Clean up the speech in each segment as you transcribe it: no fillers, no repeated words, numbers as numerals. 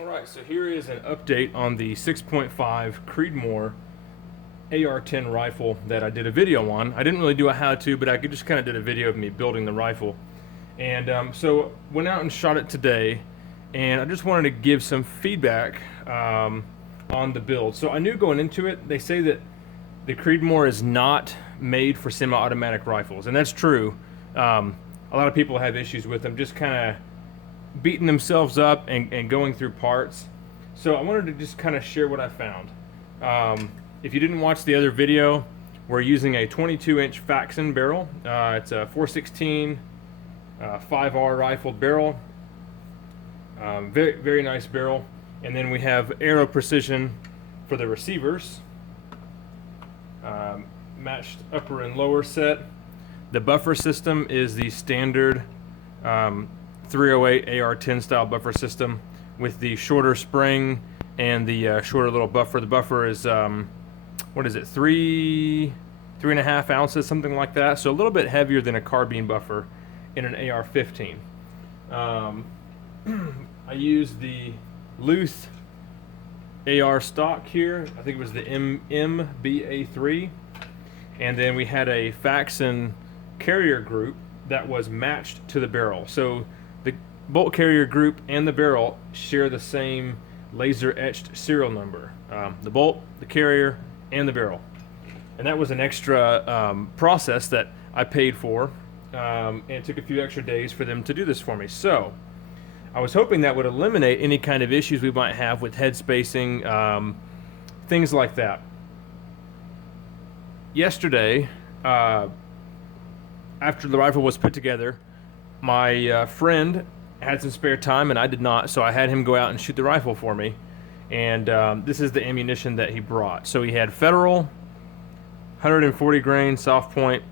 Alright, so here is an update on the 6.5 Creedmoor AR10 rifle that I did a video on. I didn't really do a how-to, but I just kind of did a video of me building the rifle. And so went out and shot it today, and I just wanted to give some feedback on the build. So I knew going into it, they say that the Creedmoor is not made for semi-automatic rifles, and that's true. A lot of people have issues with them, just kind of beating themselves up and going through parts. So I wanted to just kind of share what I found. If you didn't watch the other video, we're using a 22-inch Faxon barrel. It's a 416 5R rifled barrel. Very, very nice barrel. And then we have Aero Precision for the receivers. Matched upper and lower set. The buffer system is the standard 308 AR10 style buffer system with the shorter spring and the shorter little buffer. The buffer is what is it, 3.5 ounces, something like that, so a little bit heavier than a carbine buffer in an AR-15. I used the luth-ar stock here. I think it was the MBA3, and then we had a Faxon carrier group that was matched to the barrel. So the bolt carrier group and the barrel share the same laser etched serial number. The bolt, the carrier, and the barrel. And that was an extra process that I paid for, and it took a few extra days for them to do this for me. So I was hoping that would eliminate any kind of issues we might have with head spacing, things like that. Yesterday, after the rifle was put together, my friend had some spare time and I did not, so I had him go out and shoot the rifle for me. And this is the ammunition that he brought. So he had Federal, 140 grain, soft point.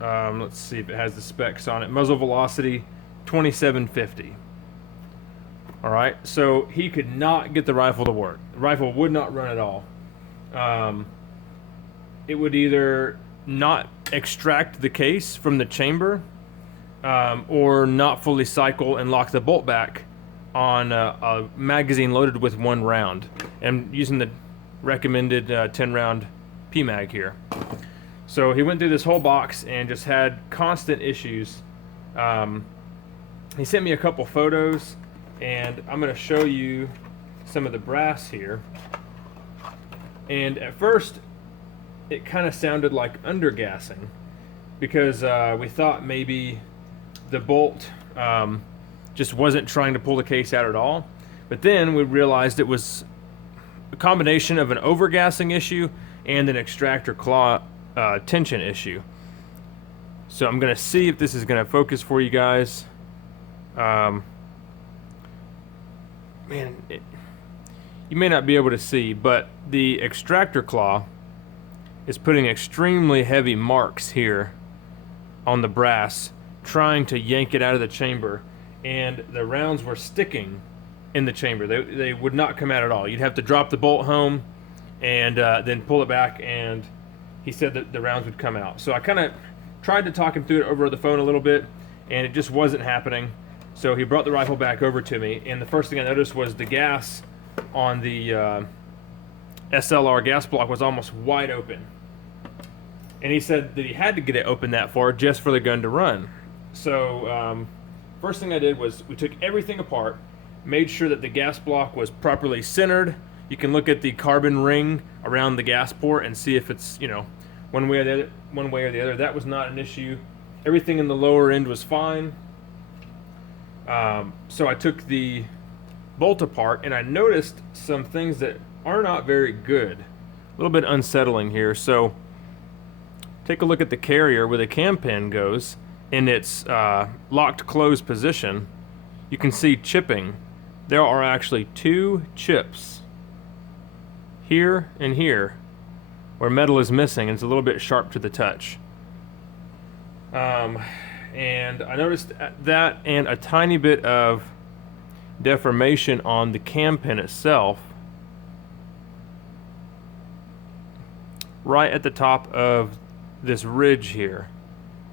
Let's see if it has the specs on it. Muzzle velocity, 2750. All right, so he could not get the rifle to work. The rifle would not run at all. It would either not extract the case from the chamber, or not fully cycle and lock the bolt back on a magazine loaded with 1 round. And using the recommended 10 round PMag here. So he went through this whole box and just had constant issues. He sent me a couple photos, and I'm going to show you some of the brass here. And at first it kind of sounded like undergassing, because we thought maybe the bolt just wasn't trying to pull the case out at all. But then we realized it was a combination of an overgassing issue and an extractor claw tension issue. So I'm going to see if this is going to focus for you guys. Man, you may not be able to see, but the extractor claw is putting extremely heavy marks here on the brass, trying to yank it out of the chamber, and the rounds were sticking in the chamber. They would not come out at all. You'd have to drop the bolt home and then pull it back, and he said that the rounds would come out. So I kind of tried to talk him through it over the phone a little bit, and it just wasn't happening. So he brought the rifle back over to me, and the first thing I noticed was the gas on the SLR gas block was almost wide open. And he said that he had to get it open that far just for the gun to run. So first thing I did was we took everything apart, made sure that the gas block was properly centered. You can look at the carbon ring around the gas port and see if it's, you know, one way or the other. That was not an issue. Everything in the lower end was fine. So I took the bolt apart, and I noticed some things that are not very good. A little bit unsettling here. So take a look at the carrier where the cam pin goes in its locked closed position. You can see chipping. There are actually 2 chips here and here where metal is missing, and it's a little bit sharp to the touch. And I noticed that, and a tiny bit of deformation on the cam pin itself, right at the top of this ridge here.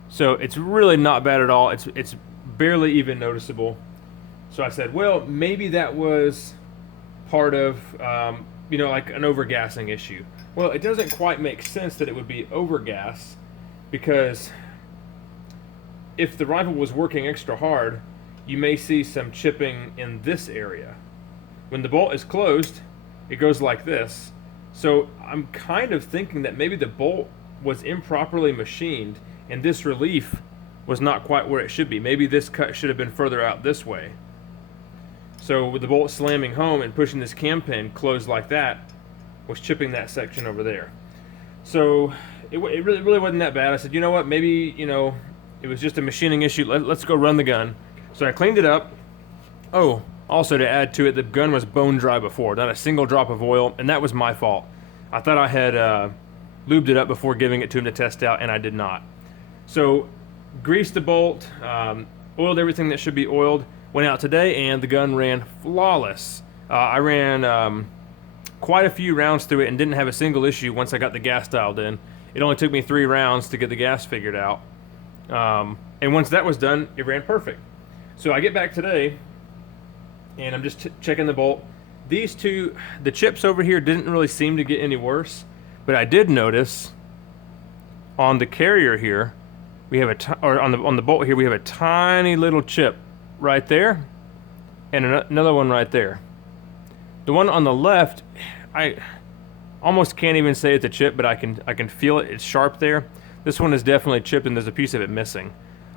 So it's really not bad at all. It's barely even noticeable. So I said, well, maybe that was part of, you know, like an overgassing issue. Well, it doesn't quite make sense that it would be overgas, because if the rifle was working extra hard, you may see some chipping in this area. When the bolt is closed, it goes like this. So I'm kind of thinking that maybe the bolt was improperly machined and this relief was not quite where it should be. Maybe this cut should have been further out this way. So with the bolt slamming home and pushing this cam pin closed like that, was chipping that section over there. So it really wasn't that bad. I said, you know what, maybe, you know, it was just a machining issue. Let's go run the gun. So I cleaned it up. Oh, also to add to it, the gun was bone dry before, not a single drop of oil, and that was my fault. I thought I had lubed it up before giving it to him to test out, and I did not. So greased the bolt, oiled everything that should be oiled, went out today, and the gun ran flawless. I ran quite a few rounds through it and didn't have a single issue once I got the gas dialed in. It only took me 3 rounds to get the gas figured out. And once that was done, it ran perfect. So I get back today, and I'm just checking the bolt. These two, the chips over here didn't really seem to get any worse, but I did notice on the carrier here, we have on the bolt here, we have a tiny little chip right there, and another one right there. The one on the left, I almost can't even say it's a chip, but I can feel it. It's sharp there. This one is definitely chipped, and there's a piece of it missing.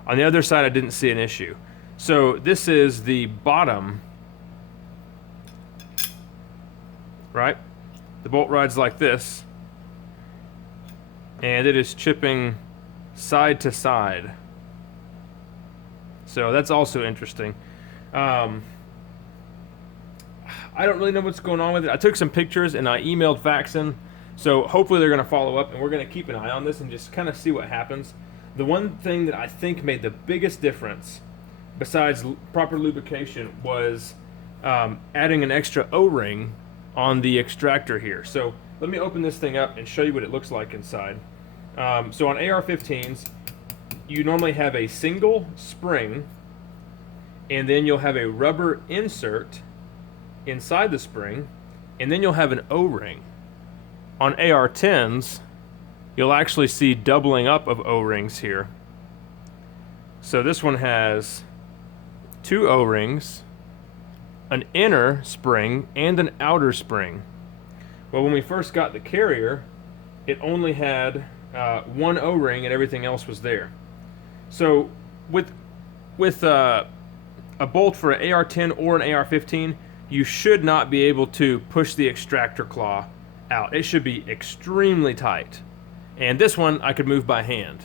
On the other side, I didn't see an issue. So this is the bottom, right? The bolt rides like this, and it is chipping side to side. So that's also interesting. I don't really know what's going on with it. I took some pictures and I emailed Faxon, so hopefully they're going to follow up, and we're going to keep an eye on this and just kind of see what happens. The one thing that I think made the biggest difference, besides proper lubrication, was adding an extra O-ring on the extractor here. So let me open this thing up and show you what it looks like inside. So on AR-15s, you normally have a single spring, and then you'll have a rubber insert inside the spring, and then you'll have an O-ring. On AR-10s, you'll actually see doubling up of O-rings here. So this one has 2 O-rings, an inner spring, and an outer spring. Well, when we first got the carrier, it only had 1 O-ring and everything else was there. So with a bolt for an AR-10 or an AR-15, you should not be able to push the extractor claw out. It should be extremely tight. And this one I could move by hand.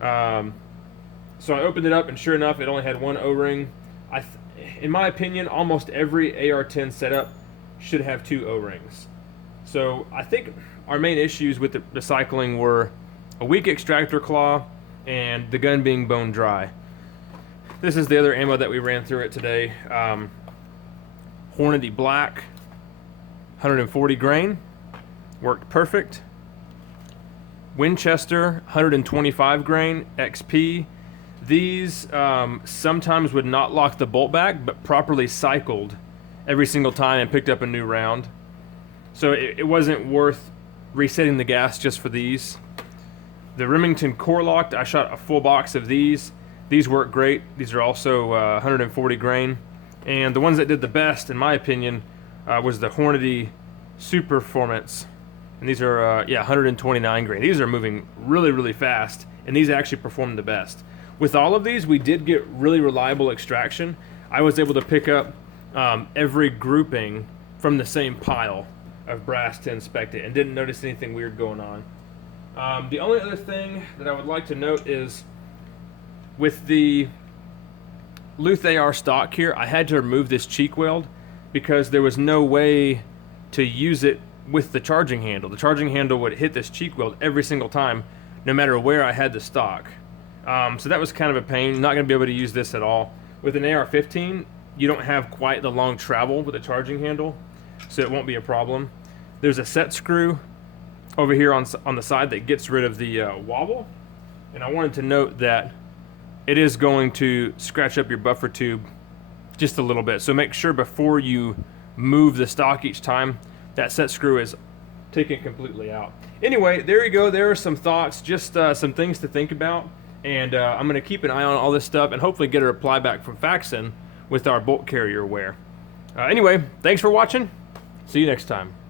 So I opened it up, and sure enough, it only had 1 O-ring. In my opinion, almost every AR-10 setup should have 2 O-rings. So I think our main issues with the cycling were a weak extractor claw and the gun being bone dry. This is the other ammo that we ran through it today. Hornady Black, 140 grain, worked perfect. Winchester, 125 grain, XP. These sometimes would not lock the bolt back, but properly cycled every single time and picked up a new round. So it wasn't worth resetting the gas just for these. The Remington Core Locked, I shot a full box of these. These work great. These are also 140 grain. And the ones that did the best, in my opinion, was the Hornady Super Performance. And these are, 129 grain. These are moving really, really fast, and these actually perform the best. With all of these, we did get really reliable extraction. I was able to pick up every grouping from the same pile of brass to inspect it and didn't notice anything weird going on. The only other thing that I would like to note is with the luth-ar stock here, I had to remove this cheek weld because there was no way to use it with the charging handle. The charging handle would hit this cheek weld every single time, no matter where I had the stock. So that was kind of a pain. Not going to be able to use this at all. With an AR-15, you don't have quite the long travel with a charging handle, so it won't be a problem. There's a set screw over here on the side that gets rid of the wobble, and I wanted to note that it is going to scratch up your buffer tube just a little bit. So make sure before you move the stock each time, that set screw is taken completely out. Anyway, there you go. There are some thoughts, just some things to think about. And I'm going to keep an eye on all this stuff and hopefully get a reply back from Faxon with our bolt carrier wear. Anyway, thanks for watching. See you next time.